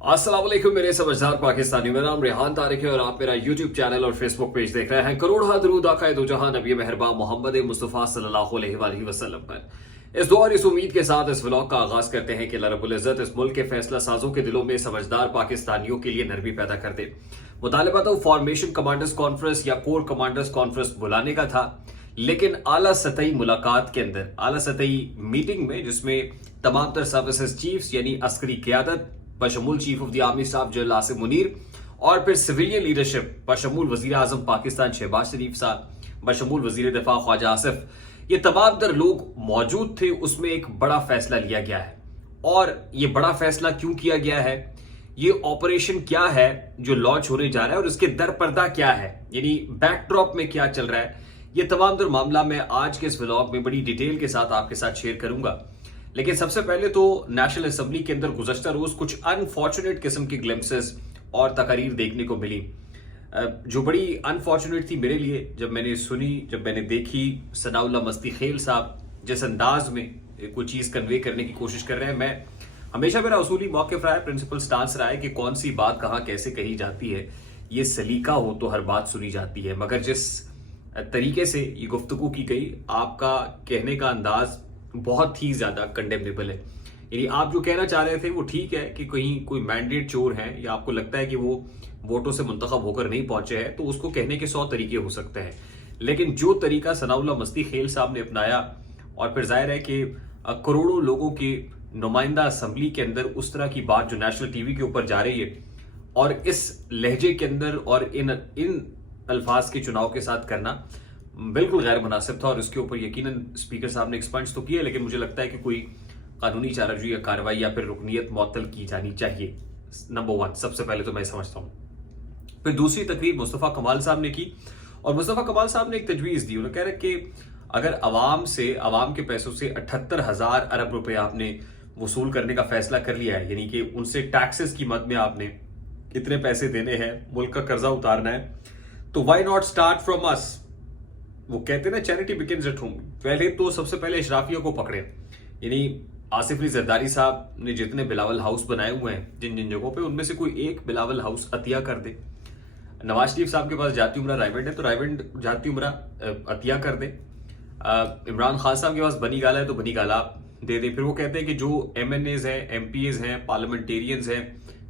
अस्सलाम वालेकुम मेरे समझदार पाकिस्तानी। मेरा नाम रेहान तारिक है और आप मेरा यूट्यूब चैनल और फेसबुक पेज देख रहे हैं। करोड़ दरूद आक़ाए दो जहां नबी मेहरबान मोहम्मद मुस्तफ़ा सल्लल्लाहु अलैहि वसल्लम पर। इस दुआ और इस उम्मीद के साथ इस व्लॉग का आगाज करते हैं कि अल्लाह रब्बुल इज़्ज़त इस मुल्क के फैसला साजों के दिलों में समझदार पाकिस्तानियों के लिए नरमी पैदा कर दे। मुतालिबा तो फॉर्मेशन कमांडर्स कॉन्फ्रेंस या कोर कमांडर्स कॉन्फ्रेंस बुलाने का था, लेकिन आला सतही मुलाकात के अंदर, आला सतही मीटिंग में जिसमें तमाम तर सर्विसेज चीफ्स यानी अस्करी क़यादत बशमूल chief of the army staff general Asim Munir और फिर सिविलियन लीडरशिप बशमूल वजीर आजम पाकिस्तान शहबाज शरीफ साहब, बशमूल वजीर दिफा ख्वाजा आसिफ, ये तमाम तर लोग मौजूद थे। उसमें एक बड़ा फैसला लिया गया है। और ये बड़ा फैसला क्यों किया गया है, ये ऑपरेशन क्या है जो लॉन्च होने जा रहा है और इसके दर पर्दा क्या है, यानी बैकड्रॉप में क्या चल रहा है, ये तमाम तर मामला मैं आज के इस व्लॉग में बड़ी डिटेल के साथ आपके साथ शेयर करूंगा। लेकिन सबसे पहले तो नेशनल असेंबली के अंदर गुज़श्ता रोज कुछ अनफॉर्चुनेट किस्म की ग्लिम्सेस और तकारीर देखने को मिली, जो बड़ी अनफॉर्चुनेट थी मेरे लिए। जब मैंने सुनी, जब मैंने देखी, सनाउल्लाह मस्ती खेल साहब जिस अंदाज में कोई चीज़ कन्वे करने की कोशिश कर रहे हैं, मैं हमेशा मेरा उसूली मौक़िफ़ रहा है, प्रिंसिपल स्टांस रहा है कि कौन सी बात कहाँ कैसे कही जाती है, ये सलीका हो तो हर बात सुनी जाती है। मगर जिस तरीके से ये गुफ्तगू की गई, आपका कहने का अंदाज बहुत ही ज्यादा कंडेमनेबल है। यानी आप जो कहना चाह रहे थे वो ठीक है कि कहीं कोई मैंडेट चोर है या आपको लगता है कि वो वोटों से मुंतखब होकर नहीं पहुंचे हैं, तो उसको कहने के 100 तरीके हो सकते हैं। लेकिन जो तरीका सनाउल्लाह मस्ती खेल साहब ने अपनाया, और फिर जाहिर है कि करोड़ों लोगों की नुमाइंदा असम्बली के अंदर उस तरह की बात जो नेशनल टीवी के ऊपर जा रही है और इस लहजे के अंदर और इन अल्फाज के चुनाव के साथ करना बिल्कुल गैर मुनासिब था। और इसके ऊपर यकीनन स्पीकर साहब ने एक्सपंज तो किया, लेकिन मुझे लगता है कि कोई कानूनी चाराजोई या कार्रवाई या फिर रुकनीयत मुअत्तल की जानी चाहिए। नंबर 1 सबसे पहले तो मैं समझता हूं। फिर दूसरी तकरीर मुस्तफ़ा कमाल साहब ने की, और मुस्तफ़ा कमाल साहब ने एक तजवीज़ दी। उन्होंने कह रहे कि अगर अवाम के पैसों से 78,000 अरब रुपए आपने वसूल करने का फैसला कर लिया है, यानी कि उनसे टैक्सेस की मद में आपने इतने पैसे देने हैं, मुल्क का कर्जा उतारना है, तो why not start from us. वो कहते हैं ना, चैरिटी बिगिंस एट होम। पहले तो सबसे पहले इशराफियों को पकड़े, यानी आसिफ अली जरदारी साहब ने जितने बिलावल हाउस बनाए हुए हैं जिन जिन जगहों पे, उनमें से कोई एक बिलावल हाउस अतिया कर दे। नवाज शरीफ साहब के पास जाती उमरा रायवेंड है, तो रायवेंड जाती उमरा अतिया कर दे। इमरान खान साहब के पास बनी गाला है, तो बनी गाला दे दे। फिर वो कहते हैं कि जो MNAs हैं, MPAs हैं, पार्लियामेंटेरियंस हैं,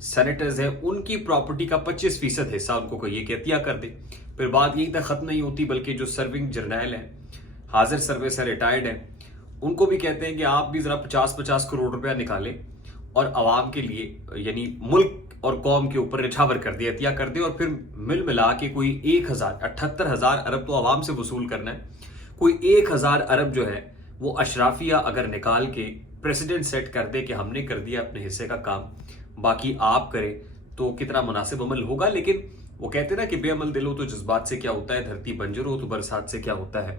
सेनेटर्स हैं, उनकी प्रॉपर्टी का 25% हिस्सा उनको कहिए कि अतिया कर दे। फिर बात यहीं तक खत्म नहीं होती, बल्कि जो सर्विंग जर्नैल हैं, हाजिर सर्विस है, रिटायर्ड हैं, उनको भी कहते हैं कि आप भी जरा 50-50 करोड़ रुपया निकालें और आवाम के लिए, यानी मुल्क और कौम के ऊपर निछावर कर दे, अतिया कर दे। और फिर मिल मिला के कोई 78,000 अरब तो आवाम से वसूल करना है, कोई 1,000 अरब जो है वो अशराफिया अगर निकाल के प्रेसिडेंट सेट कर दे कि हमने कर दिया अपने हिस्से का काम, बाकी आप करें, तो कितना मुनासिब अमल होगा। लेकिन वो कहते हैं ना कि बेअमल दिल हो तो जज्बात से क्या होता है, धरती बंजर हो तो बरसात से क्या होता है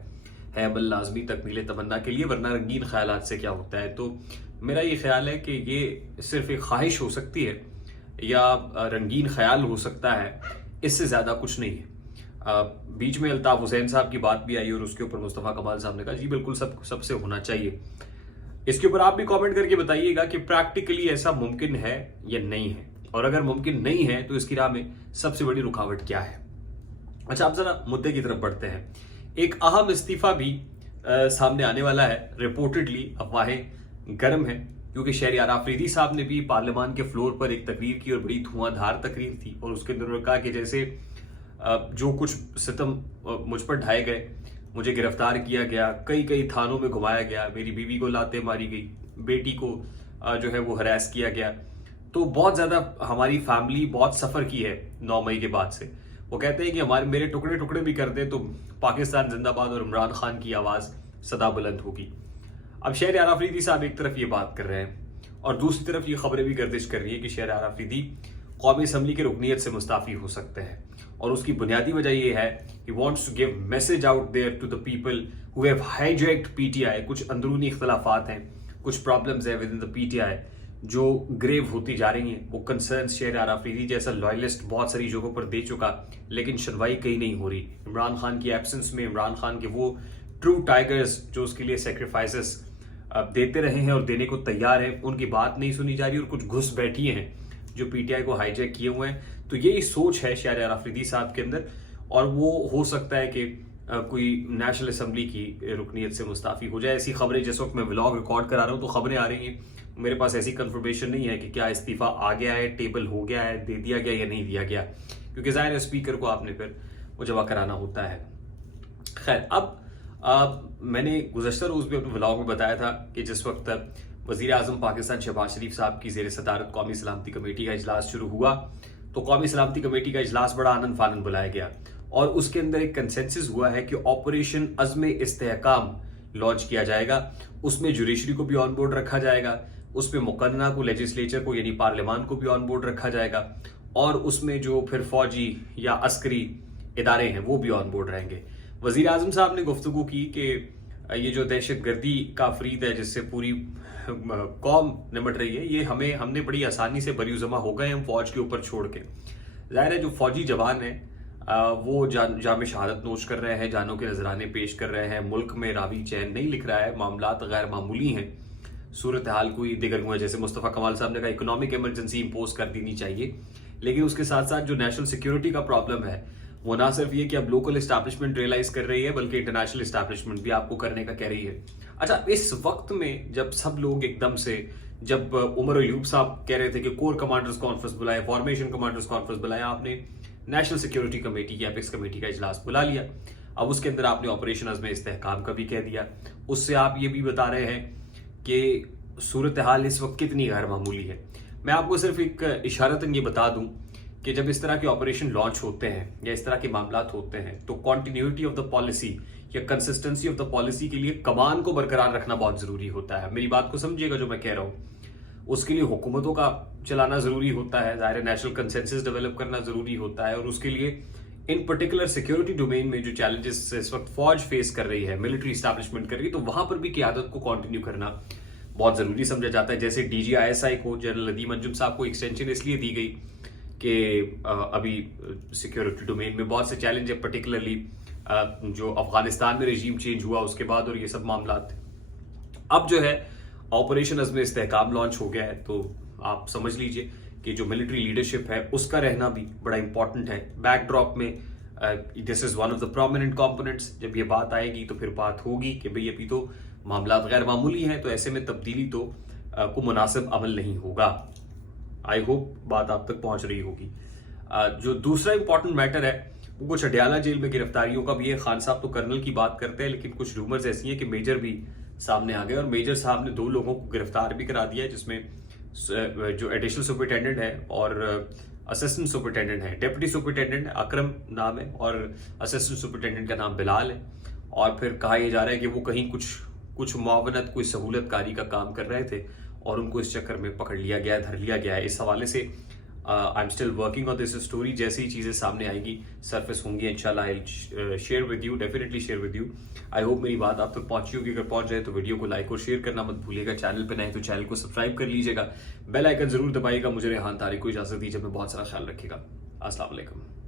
अमल लाजमी तकमील तमन्ना के लिए, वरना रंगीन ख्यालात से क्या होता है। तो मेरा ये ख्याल है कि ये सिर्फ एक ख्वाहिश हो सकती है या रंगीन ख्याल हो सकता है, इससे ज्यादा कुछ नहीं है। बीच में अल्ताफ हुसैन साहब की बात भी आई और उसके ऊपर मुस्तफ़ा कमाल साहब ने कहा जी बिल्कुल सबसे होना चाहिए। इसके ऊपर आप भी कमेंट करके बताइएगा कि प्रैक्टिकली ऐसा मुमकिन है या नहीं है, और अगर मुमकिन नहीं है तो इसकी राह में सबसे बड़ी रुकावट क्या है। अच्छा, आप जरा मुद्दे की तरफ बढ़ते हैं। एक अहम इस्तीफा भी सामने आने वाला है। रिपोर्टेडली अफवाहें गर्म हैं, क्योंकि शहरियार आफरीदी साहब ने भी पार्लियामान के फ्लोर पर एक तकरीर की और बड़ी धुआंधार तकरीर थी, और उसके अंदर उन्होंने कहा कि जैसे जो कुछ सितम मुझ पर ढाए गए, मुझे गिरफ्तार किया गया, कई थानों में घुमाया गया, मेरी बीवी को लाते मारी गई, बेटी को जो है वो हरास किया गया, तो बहुत ज्यादा हमारी फैमिली बहुत सफर की है 9 मई के बाद से। वो कहते हैं कि मेरे टुकड़े टुकड़े भी कर दे तो पाकिस्तान जिंदाबाद और इमरान खान की आवाज सदा बुलंद होगी। अब शहरियार आफरीदी साहब एक तरफ ये बात कर रहे हैं और दूसरी तरफ ये खबरें भी गर्दिश कर रही है कि शहरियार आफरीदी कौमी असम्बली की रुकनीत से मुस्ताफी हो सकते हैं, और उसकी बुनियादी वजह यह है कि wants to give message out there to the people who have hijacked PTI। कुछ अंदरूनी इख्तलाफात हैं, कुछ प्रॉब्लम्स है विद इन द PTI जो ग्रेव होती जा रही हैं। वो कंसर्न्स शहरियार आफरीदी जैसा लॉयलिस्ट बहुत सारी जगहों पर दे चुका, लेकिन सुनवाई कहीं नहीं हो रही। इमरान खान की एब्सेंस में इमरान खान के वो ट्रू टाइगर्स जो उसके लिए सेक्रीफाइसेस देते रहे हैं और देने को तैयार हैं, उनकी बात नहीं सुनी जा रही, और कुछ घुस बैठी हैं जो पीटीआई को हाईजैक किए हुए हैं। तो यही सोच है शहरयार अफरीदी साहब के अंदर, और वो हो सकता है कि कोई नेशनल असेंबली की रुकनीत से मुस्ताफ़ी हो जाए। ऐसी खबरें जिस वक्त मैं व्लॉग रिकॉर्ड करा रहा हूँ तो खबरें आ रही हैं, मेरे पास ऐसी कंफर्मेशन नहीं है कि क्या इस्तीफा आ गया है, टेबल हो गया है, दे दिया गया या नहीं दिया गया, क्योंकि ज़ाहिर है स्पीकर को आपने फिर वो जमा कराना होता है। खैर, अब मैंने गुज़श्ता रोज़ भी अपने व्लॉग में बताया था कि जिस वक्त वज़ीर आज़म पाकिस्तान शहबाज शरीफ साहब की ज़ेर सदारत कौमी सलामती कमेटी का इजलास शुरू हुआ, तो कौमी सलामती कमेटी का इजलास बड़ा आनंद फानंद बुलाया गया और उसके अंदर एक कंसेंसस हुआ है कि ऑपरेशन अज़्म इस्तेहकाम लॉन्च किया जाएगा। उसमें जुडिशरी को भी ऑन बोर्ड रखा जाएगा, उसमें मुकन्ना को, लेजिस्लेचर को यानी पार्लियामान को भी ऑन बोर्ड रखा जाएगा, और उसमें जो फिर फौजी या अस्करी इदारे हैं वो भी ऑन बोर्ड रहेंगे। वज़ीर आज़म साहब ने गुफ्तगू की कि ये जो दहशत गर्दी का फरीद है जिससे पूरी कौम निमट रही है, ये हमने बड़ी आसानी से बरीउज़मा हो गए हम फौज के ऊपर छोड़ के। ज़ाहिर है जो फौजी जवान हैं वो जाम शहादत नोश कर रहे हैं, जानों के नजराने पेश कर रहे हैं, मुल्क में रावी चैन नहीं लिख रहा है, मामलात गैर मामूली हैं, सूरत हाल कोई दिगर हुआ, जैसे मुस्तफ़ा कमाल साहब ने कहा इकोनॉमिक इमरजेंसी इम्पोज कर देनी चाहिए। लेकिन उसके साथ साथ जो नेशनल सिक्योरिटी का प्रॉब्लम है वो ना सिर्फ ये कि अब लोकल इस्टेब्लिशमेंट रियलाइज कर रही है, बल्कि इंटरनेशनल इस्टेब्लिशमेंट भी आपको करने का कह रही है। अच्छा, इस वक्त में जब सब लोग एकदम से, जब उमर अयूब साहब कह रहे थे कि कोर कमांडर्स कॉन्फ्रेंस बुलाए, फॉर्मेशन कमांडर्स कॉन्फ्रेंस बुलाया, आपने नेशनल सिक्योरिटी कमेटी की, एपिक्स कमेटी का इजलास बुला लिया। अब उसके अंदर आपने ऑपरेशन अज़्म इस्तेहकाम का भी कह दिया। उससे आप ये भी बता रहे हैं कि सूरत हाल इस वक्त कितनी गैर मामूली है। मैं आपको सिर्फ एक इशारतन ये बता दूं कि जब इस तरह के ऑपरेशन लॉन्च होते हैं या इस तरह के मामलात होते हैं तो कॉन्टिन्यूटी ऑफ द पॉलिसी या कंसिस्टेंसी ऑफ द पॉलिसी के लिए कमान को बरकरार रखना बहुत जरूरी होता है। मेरी बात को समझिएगा जो मैं कह रहा हूँ। उसके लिए हुकूमतों का चलाना जरूरी होता है, ज़ाहिर है नेशनल कंसेंसस डेवलप करना जरूरी होता है, और उसके लिए इन पर्टिकुलर सिक्योरिटी डोमेन में जो चैलेंजेस इस वक्त फौज फेस कर रही है, मिलिट्री स्टैब्लिशमेंट कर रही है, तो वहां पर भी क़यादत को कंटिन्यू करना बहुत जरूरी समझा जाता है। जैसे DGISI को, जनरल नदीम अंजुम साहब को एक्सटेंशन इसलिए दी गई कि अभी सिक्योरिटी डोमेन में बहुत से चैलेंज है, पर्टिकुलरली जो अफगानिस्तान में रजीम चेंज हुआ उसके बाद और ये सब मामला थे। अब जो है ऑपरेशन अज़्म इस्तेहकाम लॉन्च हो गया है, तो आप समझ लीजिए कि जो मिलिट्री लीडरशिप है उसका रहना भी बड़ा इंपॉर्टेंट है। बैकड्रॉप में this is one of the prominent components. जब ये बात आएगी तो फिर बात होगी कि भाई अभी तो मामला गैर मामूली हैं, तो ऐसे में तब्दीली तो को मुनासिब अमल नहीं होगा। आई होप बात आप तक पहुंच रही होगी। जो दूसरा इंपॉर्टेंट मैटर है वो कुछ अडयाला जेल में गिरफ्तारियों का भी है। खान साहब तो कर्नल की बात करते हैं, लेकिन कुछ रूमर्स ऐसी हैं कि मेजर भी सामने आ गए, और मेजर साहब ने 2 लोगों को गिरफ्तार भी करा दिया है, जिसमें जो एडिशनल सुपरिटेंडेंट है और असिस्टेंट सुपरिटेंडेंट है। डिप्टी सुपरिटेंडेंट अकरम नाम है और असिस्टेंट सुपरिटेंडेंट का नाम बिलाल है। और फिर कहा यह जा रहा है कि वो कहीं कुछ मुआवनत, कोई सहूलतकारी का काम कर रहे थे और उनको इस चक्कर में पकड़ लिया गया, धर लिया गया है। इस हवाले से I am still working on this story. जैसी ही चीज़ें सामने आएगी, सरफेस होंगी, इंशाल्लाह I will share with you, definitely share with you. I hope मेरी बात आप तक पहुंची होगी। अगर पहुंच जाए तो वीडियो को लाइक और शेयर करना मत भूलिएगा। चैनल पे नए तो चैनल को सब्सक्राइब कर लीजिएगा, बेल आइकन जरूर दबाइएगा। मुझे रेहान तारिक को इजाजत दीजिए, मैं बहुत सारा ख्याल रखिएगा। अस्सलाम वालेकुम।